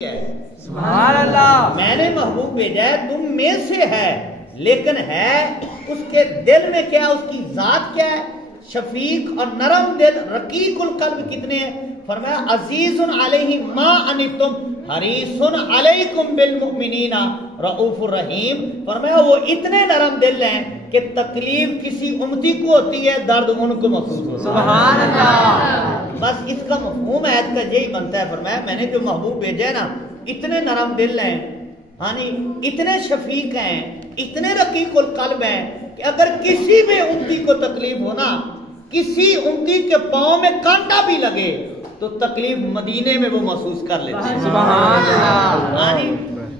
سبحان اللہ. میں نے محبوب بھیجا ہے تم میں سے ہے، لیکن ہے اس کے دل میں کیا، اس کی ذات کیا ہے، شفیق اور نرم دل، رقیق القلب کتنے ہیں؟ فرمایا عزیز علیہ ما انتم حریص علیکم بالمؤمنین رؤوف الرحیم. فرمایا وہ اتنے نرم دل ہیں کہ تکلیف کسی امتی کو ہوتی ہے، درد ان کو محسوس ہوتا ہے. سبحان اللہ. بس اس کا مفہوم آیت کا یہی بنتا ہے. فرمایا میں نے جو محبوب بھیجا ہے نا، اتنے نرم دل ہیں، ہاں جی، اتنے شفیق ہیں، اتنے رقیق القلب ہیں کہ اگر کسی بھی امتی کو تکلیف ہونا، کسی امتی کے پاؤں میں کانٹا بھی لگے تو تکلیف مدینے میں وہ محسوس کر لیتے ہیں. سبحان اللہ. ہاں جی،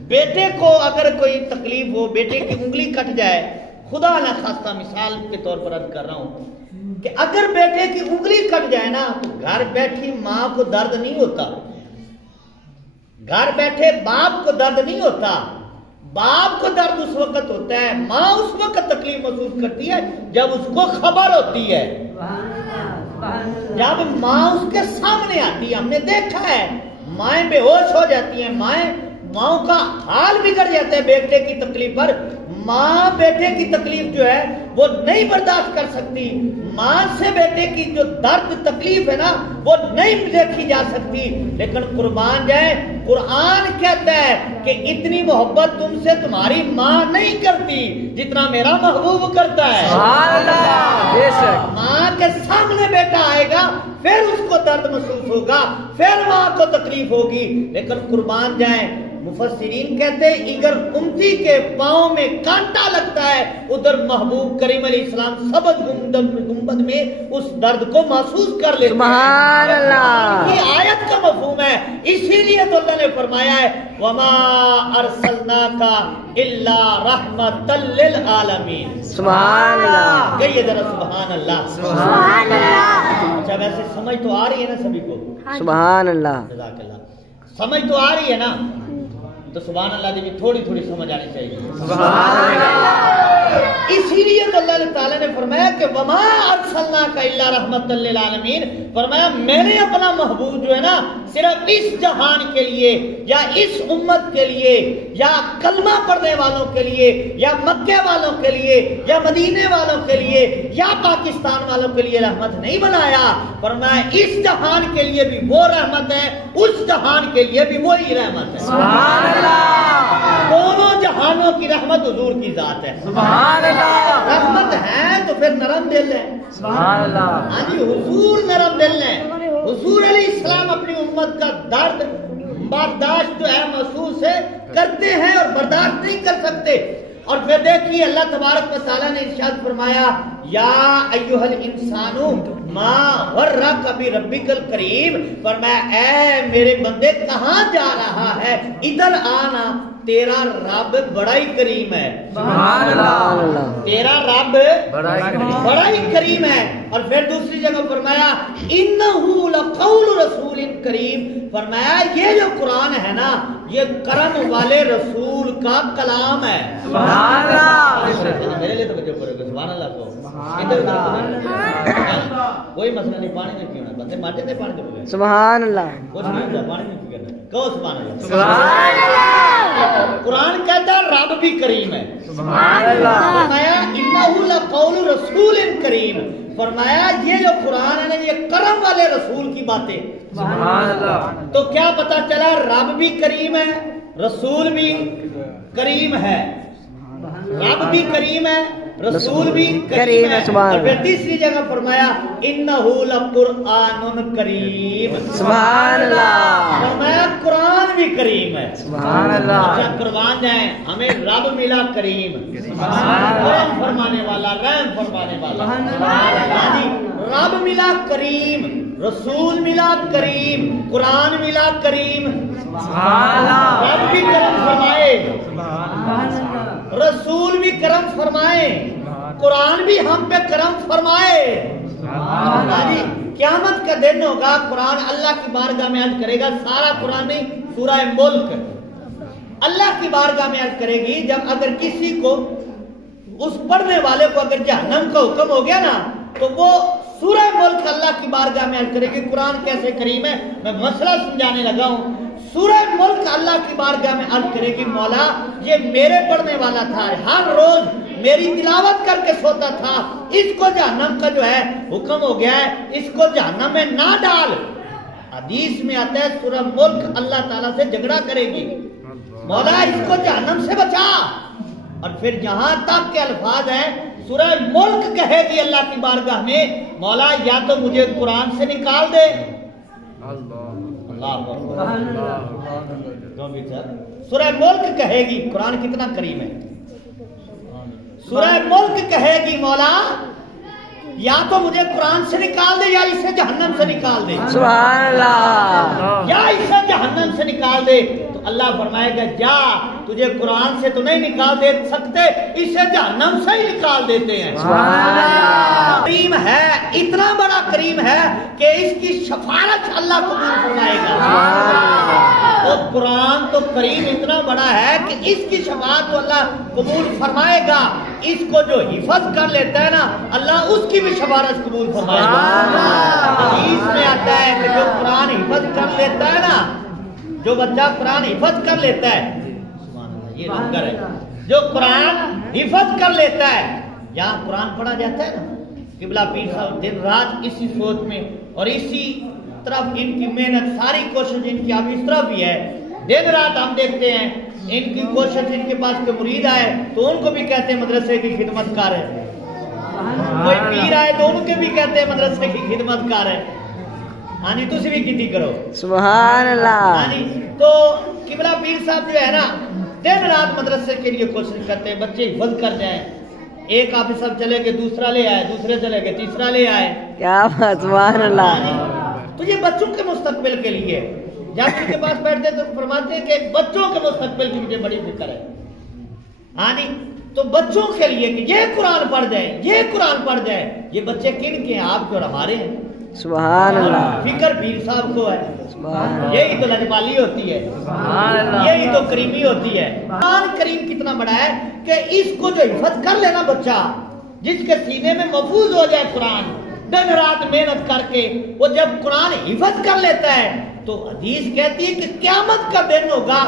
بیٹے کو اگر کوئی تکلیف ہو، بیٹے کی انگلی کٹ جائے، خدا نہ خواستہ مثال کے طور پر عرض کر رہا ہوں کہ اگر بیٹے کی انگلی کٹ جائے نا تو گھر بیٹھی ماں کو درد نہیں ہوتا، گھر بیٹھے باپ کو درد نہیں ہوتا. باپ کو درد اس وقت ہوتا ہے، ماں اس وقت تکلیف محسوس کرتی ہے جب اس کو خبر ہوتی ہے، جب ماں اس کے سامنے آتی ہے. ہم نے دیکھا ہے مائیں بے ہوش ہو جاتی ہیں، ماؤں کا حال بگڑ جاتا ہے بیٹے کی تکلیف پر. ماں بیٹے کی تکلیف جو ہے وہ نہیں برداشت کر سکتی، ماں سے بیٹے کی جو درد تکلیف ہے نا وہ نہیں دیکھی جا سکتی. لیکن قربان جائے، قرآن کہتا ہے کہ اتنی محبت تم سے تمہاری ماں نہیں کرتی جتنا میرا محبوب کرتا ہے. سبحان اللہ. بے شک ماں کے سامنے بیٹا آئے گا پھر اس کو درد محسوس ہوگا، پھر ماں کو تکلیف ہوگی. لیکن قربان جائیں، مفسرین کہتے ہیں اگر امتی کے پاؤں میں کانٹا لگتا ہے، ادھر محبوب کریم علیہ السلام سبز گنبد میں اس درد کو محسوس کر لیتے ہیں. سبحان اللہ. یہ آیت کا مفہوم ہے. اسی لیے تو اللہ نے فرمایا ہے وما ارسلناک الا رحمۃ للعالمین. سبحان اللہ. کہیے ذرا سبحان اللہ. سبحان اللہ. اچھا ویسے سمجھ تو آ رہی ہے نا سبھی کو؟ سبحان اللہ. جزاک اللہ. سمجھ تو آ رہی ہے نا؟ تو سبحان اللہ دی بھی تھوڑی تھوڑی سمجھ آنی چاہیے. سبحان اللہ. اسی لیے تو اللہ تعالیٰ نے فرمایا کہ وما ارسلناک الا رحمۃ للعالمین. فرمایا میں نے اپنا محبوب جو ہے نا صرف اس جہان کے لیے یا اس امت کے لیے یا کلمہ پڑھنے والوں کے لیے یا مکے والوں کے لیے یا مدینے والوں کے لیے یا پاکستان والوں کے لیے رحمت نہیں بنایا. فرمایا اس جہان کے لیے بھی وہ رحمت ہے، اس جہان کے لیے بھی وہی رحمت ہے. سبحان اللہ. دونوں جہانوں کی رحمت حضور کی ذات ہے. سبحان اللہ. رحمت ہے تو پھر نرم دل ہے. سبحان اللہ. ہاں جی، حضور نرم دل ہے. حضور علیہ السلام اپنی امت کا درد برداشت جو ہے محسوس ہے کرتے ہیں اور برداشت نہیں کر سکتے. اور پھر دیکھیے اللہ تبارک و تعالیٰ نے ارشاد فرمایا یا ایھا الانسان ما غرک بربک الکریم. فرمایا اے میرے بندے کہاں جا رہا ہے، ادھر آنا، تیرا رب بڑا ہی کریم ہے. سبحان اللہ. تیرا رب بڑا ہی کریم ہے. اور پھر دوسری جگہ فرمایا انہ لقول رسول کریم. فرمایا یہ جو قرآن ہے نا یہ کرم والے رسول کا کلام ہے. سبحان اللہ. میرے لیے تو بچے پڑے گا سبحان اللہ کو. کوئی مسئلہ نہیں، پانی میں پینا، بندے ماٹے تھے پانی میں. سبحان اللہ. کچھ نہیں ہوتا، پانی میں پی کرنا. کہو سبحان اللہ. سبحان اللہ. قرآن کہتا ہے رب بھی کریم ہے. سبحان اللہ. فرمایا انہ لقول رسول کریم. فرمایا یہ جو قرآن ہے نا یہ کرم والے رسول کی باتیں. سبحان اللہ. تو کیا پتا چلا رب بھی کریم ہے، رسول بھی کریم ہے. رب بھی کریم ہے، رسول بھی کریم ہے. اور پھر تیسری جگہ فرمایا انہ لقرآن کریم. سبحان اللہ. فرمایا قرآن بھی کریم ہے. سبحان اللہ. اچھا قربان جائیں، ہمیں رب ملا کریم، سبحان اللہ. رحم فرمانے والا، رحم فرمانے والا. رب ملا کریم، رسول ملا کریم، قرآن ملا کریم. سبحان اللہ. رب بھی کرم فرمائے، سبحان اللہ. رسول بھی کرم فرمائے، قرآن بھی ہم پہ کرم فرمائے. جی قیامت کا دن ہوگا، قرآن اللہ کی بارگاہ میں عرض کرے گا. سارا قرآن نہیں، سورہ ملک اللہ کی بارگاہ میں عرض کرے گی. جب اگر کسی کو اس پڑھنے والے کو اگر جہنم کا حکم ہو گیا نا تو وہ سورہ ملک اللہ کی بارگاہ میں عرض کرے گی قرآن کیسے کریم ہے. میں مسئلہ سمجھانے لگا ہوں. سورہ ملک اللہ کی بارگاہ میں عرض کرے گی مولا یہ میرے پڑھنے والا تھا، ہر روز میری تلاوت کر کے سوتا تھا، اس کو جہنم کا جو ہے حکم ہو گیا ہے، اس کو جہنم میں نہ ڈال۔ حدیث میں آتا ہے سورہ ملک اللہ تعالیٰ سے جھگڑا کرے گی، مولا اس کو جہنم سے بچا۔ اور پھر یہاں تک کے الفاظ ہیں سورہ ملک کہے گی اللہ کی بارگاہ میں مولا یا تو مجھے قرآن سے نکال دے، اللہ سورہ ملک کہے گی، قرآن کتنا کریم ہے، سورہ ملک کہے گی مولا یا تو مجھے قرآن سے نکال دے یا اسے جہنم سے نکال دے، سبحان اللہ، یا اسے جہنم سے نکال دے۔ تو اللہ فرمائے گا جا تجھے قرآن سے تو نہیں نکال دے سکتے، اسے جہنم سے ہی نکال دیتے ہیں۔ کریم ہے، اتنا بڑا کریم ہے کہ اس کی شفاعت اللہ قبول فرمائے گا۔ تو قرآن تو کریم اتنا بڑا ہے کہ اس کی شفاعت تو اللہ قبول فرمائے گا، اس کو جو حفظ کر لیتا ہے نا اللہ اس کی بھی شفاعت قبول فرمائے گا۔ حدیث میں آتا ہے کہ جو قرآن حفظ کر لیتا ہے نا، جو بچہ قرآن حفظ کر لیتا ہے، سبحان اللہ یہ لنگر ہے، جو قرآن حفظ کر لیتا ہے، یہاں قرآن پڑھا جاتا ہے نا، قبلہ پیر صاحب دن رات اسی سوچ میں اور اسی طرف ان کی محنت، ساری کوشش ان کی اب اس طرف ہی ہے، دن رات ہم دیکھتے ہیں ان کی کوشش، ان کے پاس کوئی مرید آئے تو ان کو بھی کہتے ہیں مدرسے کی خدمت کار ہے، کوئی پیر آئے تو ان کے بھی کہتے ہیں مدرسے کی خدمت کار ہے۔ ہاں جی تسی بھی کیتی کرو، سبحان اللہ۔ ہاں جی تو قبلہ پیر صاحب جو ہے نا دن رات مدرسے کے لیے کوشش کرتے ہیں بچے حفظ کر جائیں، ایک حافظ صاحب چلے گئے دوسرا لے آئے، دوسرے چلے گئے تیسرا لے آئے، کیا بات، سبحان اللہ۔ تو یہ بچوں کے مستقبل کے لیے جب ان کے پاس بیٹھتے تو فرماتے ہیں کہ بچوں کے مستقبل کی مجھے بڑی فکر ہے، ہاں جی تو بچوں کے لیے کہ یہ قرآن پڑھ جائے، یہ قرآن پڑھ جائے، یہ بچے کن کے ہیں؟ آپ کے اور ہمارے ہیں، سبحان اللہ، فکر پیر صاحب کو ہے، سبحان اللہ، یہی تو لجپالی ہوتی ہے، سبحان اللہ، یہی تو کریمی ہوتی ہے۔ قرآن کریم کتنا بڑا ہے کہ اس کو جو حفظ کر لینا بچہ، جس کے سینے میں محفوظ ہو جائے قرآن، دن رات محنت کر کے وہ جب قرآن حفظ کر لیتا ہے تو حدیث کہتی ہے کہ قیامت کا دن ہوگا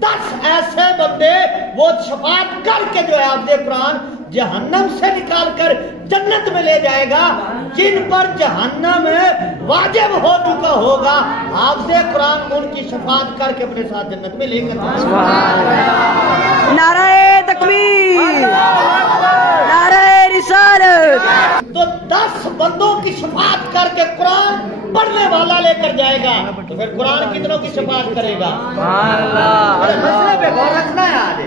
10 ایسے بندے وہ شفاعت کر کے جو ہے حافظ قرآن جہنم سے نکال کر جنت میں لے جائے گا، جن پر جہنم واجب ہو چکا ہوگا، حافظ قرآن ان کی شفاعت کر کے اپنے ساتھ جنت میں لے کر جائے گا۔ سبحان اللہ، نعرہ تکبیر، نعرہ رسالت۔ تو 10 بندوں کی شفاعت کر کے قرآن پڑھنے والا لے کر جائے گا، تو پھر قرآن کتنوں کی شفاعت کرے گا؟ سبحان اللہ، میرے مسئلے پہ غور رکھنا ہے آج،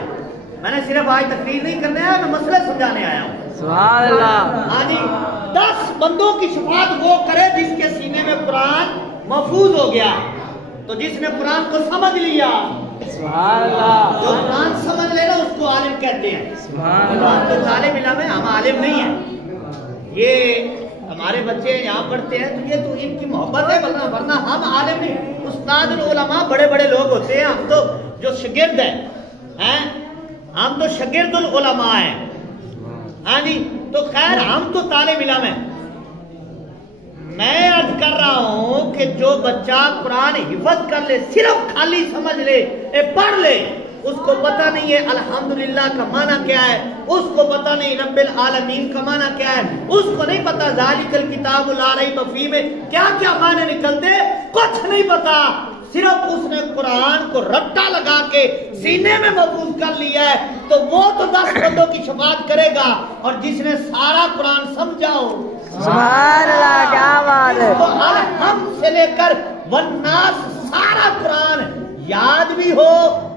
میں نے صرف آج تقریر نہیں کرنا ہے، میں مسئلے سمجھانے آیا ہوں۔ سبحان اللہ، ہاں جی 10 بندوں کی شفاعت وہ کرے جس کے سینے میں قرآن محفوظ ہو گیا، تو جس نے قرآن کو سمجھ لیا، سبحان اللہ، جو قرآن سمجھ لینا اس کو عالم کہتے ہیں۔ سبحان ہم اللہ، تو طالب علم ہیں، ہم عالم نہیں ہیں، یہ ہمارے بچے یہاں پڑھتے ہیں تو یہ تو ان کی محبت ہے، ورنہ ہم عالم نہیں۔ استاد العلماء بڑے بڑے لوگ ہوتے ہیں، ہم تو جو شاگرد ہیں ہم تو شاگرد العلماء ہیں، ہاں جی تو خیر ہم تو طالب علم ہیں۔ میں عرض کر رہا ہوں کہ جو بچہ قرآن حفظ کر لے، صرف خالی سمجھ لے، پڑھ لے، اس کو پتہ نہیں ہے الحمدللہ کا معنی کیا ہے، اس کو پتہ نہیں رب العالمین کا معنی کیا ہے، اس کو نہیں پتہ ذالک الکتاب لا ریب فیہ میں کیا کیا معنی نکلتے، کچھ نہیں پتہ، صرف اس نے قرآن کو رٹا لگا کے سینے میں محفوظ کر لیا ہے، تو وہ تو 10 بندوں کی شفاعت کرے گا، اور جس نے سارا قرآن سمجھا ہو، سبحان اللہ، کیا بات ہے، تو الحمد سے لے کر والناس سارا قرآن یاد بھی ہو،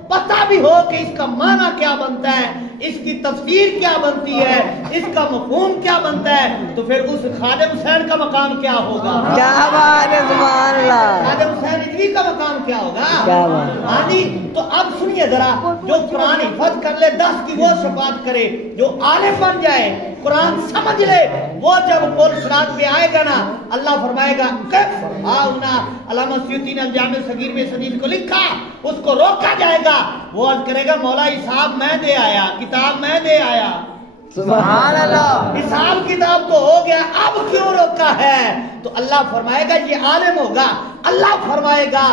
پتہ بھی ہو کہ اس کا معنی کیا بنتا ہے، اس کی تفسیر کیا بنتی ہے، اس کا مفہوم کیا بنتا ہے، تو پھر اس خادم حسین کا مقام کیا ہوگا؟ کیا بات ہے، سبحان اللہ، خادم حسین رضوی کا مقام کیا ہوگا؟ کیا بات ہے، ہاں جی تو اب سنیے ذرا، جو قرآن حفظ کر لے 10 کی وہ شفاعت کرے، جو عالم بن جائے قرآن سمجھ لے، وہ جب پول صراط پہ آئے گا نا اللہ فرمائے گا کف ہاؤنا، علامہ سیوطی نے الجامع صغیر میں اس حدیث کو لکھا، اس کو روکا جائے گا، وہ عرض کرے گا مولا حساب میں دے آیا، کتاب میں دے آیا، سبحان اللہ، حساب کتاب تو ہو گیا، اب کیوں روکا ہے؟ تو اللہ فرمائے گا یہ عالم ہوگا، اللہ فرمائے گا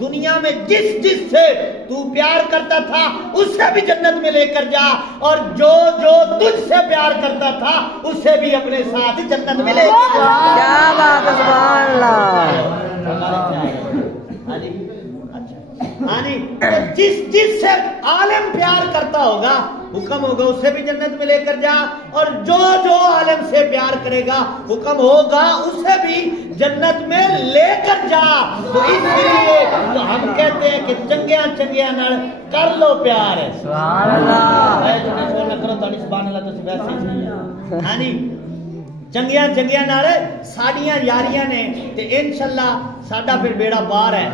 دنیا میں جس جس سے تو پیار کرتا تھا اسے بھی جنت میں لے کر جا، اور جو جو تجھ سے پیار کرتا تھا اسے بھی اپنے ساتھ جنت میں لے کر جا۔ کیا بات ہے، سبحان اللہ۔ جس جس سے عالم پیار کرتا ہوگا حکم ہوگا اسے بھی جنت میں لے کر جا، اور جو جو عالم سے پیار کرے گا حکم ہوگا اسے بھی جنت میں لے کر جا۔ تو اس لیے تو ہم کہتے ہیں کہ چنگیاں چنگیاں نال کر لو پیار۔ سبحان اللہ۔ سبحان اللہ تو ویسے ہی چنگیاں چنگیاں نال ساڈیاں یاریاں نے تے انشاءاللہ ساڈا پھر بیڑا پار ہے،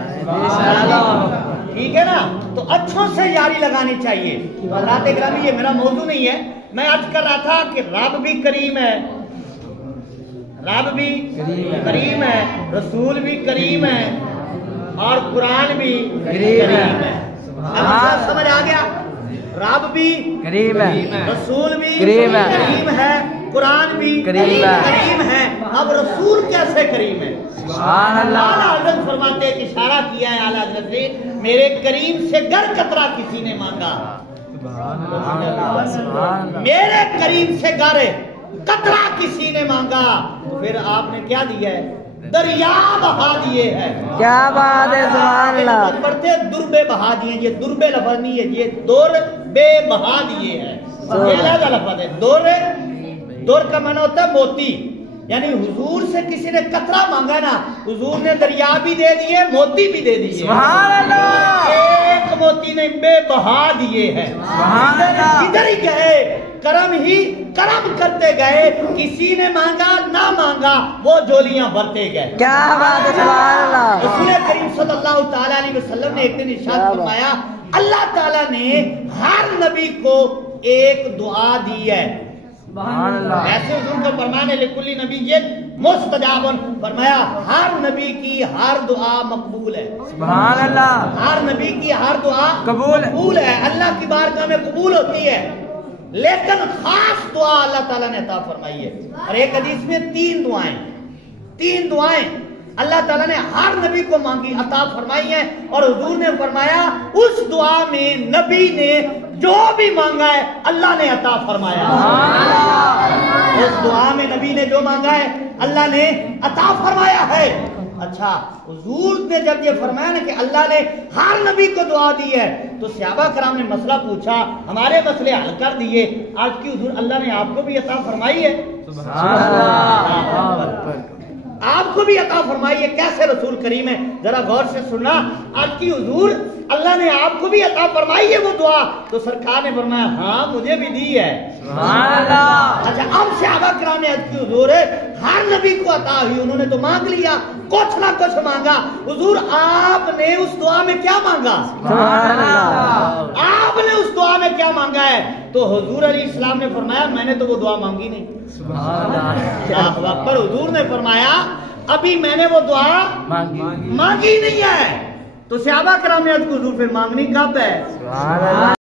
ٹھیک ہے نا؟ تو اچھوں سے یاری لگانی چاہیے۔ حضرات گرامی یہ میرا موضوع نہیں ہے، میں آج کر رہا تھا کہ رب بھی کریم ہے، رب بھی کریم ہے، رسول بھی کریم ہے، اور قرآن بھی کریم ہے۔ سمجھ آ گیا؟ رب بھی کریم ہے، رسول بھی کریم ہے، قرآن بھی کریم ہے۔ اب رسول کیسے کریم ہے؟ اعلیٰ حضرت فرماتے ہیں کہ اشارہ کیا ہے اعلیٰ حضرت نے، میرے کریم سے گر قطرہ کسی نے مانگا، میرے کریم سے گر قطرہ کسی نے مانگا، پھر آپ نے کیا دیا ہے؟ دریا بہا دیے ہیں۔ کیا بات ہے، سبحان اللہ۔ پڑھتے دربے بہا دیے، یہ دربے لفظ نہیں ہے، یہ دور بے بہا دیے ہیں، یہ علیحدہ لفظ ہے۔ دور کا معنی ہوتا ہے موتی، یعنی حضور سے کسی نے قطرہ مانگا نا، حضور نے دریا بھی دے دیے، موتی بھی دے دیے، سبحان اللہ۔ ایک موتی نے بے بہا دیے ہیں، سبحان اللہ۔ ادھر ہی گئے کرم ہی کرم کرتے گئے، کسی نے مانگا نہ مانگا وہ جولیاں بھرتے گئے۔ کیا بات ہے، سبحان اللہ۔ رسول کریم صلی اللہ تعالیٰ علیہ وسلم نے ایک دن ارشاد فرمایا، اللہ تعالیٰ نے ہر نبی کو ایک دعا دی ہے، سبحان اللہ۔ ایسے حضور کا فرمان ہے لکل نبی مستجاب، فرمایا ہر نبی کی ہر دعا مقبول ہے، سبحان اللہ۔ ہر نبی کی ہر دعا قبول ہے، اللہ کی بارگاہ میں قبول ہوتی ہے، لیکن خاص دعا اللہ تعالیٰ نے عطا فرمائی ہے۔ اور ایک حدیث میں تین دعائیں اللہ تعالیٰ نے ہر نبی کو مانگی، عطا فرمائی ہیں، اور حضور نے فرمایا اس دعا میں نبی نے جو بھی مانگا ہے اللہ نے عطا فرمایا، اس دعا میں نبی نے جو مانگا ہے اللہ نے عطا فرمایا ہے۔ اچھا، حضور نے جب یہ فرمایا نا کہ اللہ نے ہر نبی کو دعا دی ہے، تو صحابہ کرام نے مسئلہ پوچھا، ہمارے مسئلے حل کر دیے، آج کی حضور اللہ نے آپ کو بھی عطا فرمائی ہے، آپ کو بھی عطا فرمائی ہے، کیسے رسول کریم ہے؟ ذرا غور سے سننا، آج کی حضور اللہ نے آپ کو بھی عطا فرمائی ہے وہ دعا، تو سرکار نے فرمایا ہاں مجھے بھی دی ہے۔ اچھا، اب صحابہ کرام نے عرض کی حضور ہر نبی کو عطا ہوئی، انہوں نے تو مانگ لیا، کچھ نہ کچھ مانگا، حضور آپ نے اس دعا میں کیا مانگا؟ آپ نے اس دعا میں کیا مانگا ہے؟ تو حضور علیہ السلام نے فرمایا میں نے تو وہ دعا مانگی نہیں۔ اللہ اکبر، حضور نے فرمایا ابھی میں نے وہ دعا مانگی نہیں ہے۔ تو صحابہ کرام نے عرض کی حضور پھر مانگنی کب ہے؟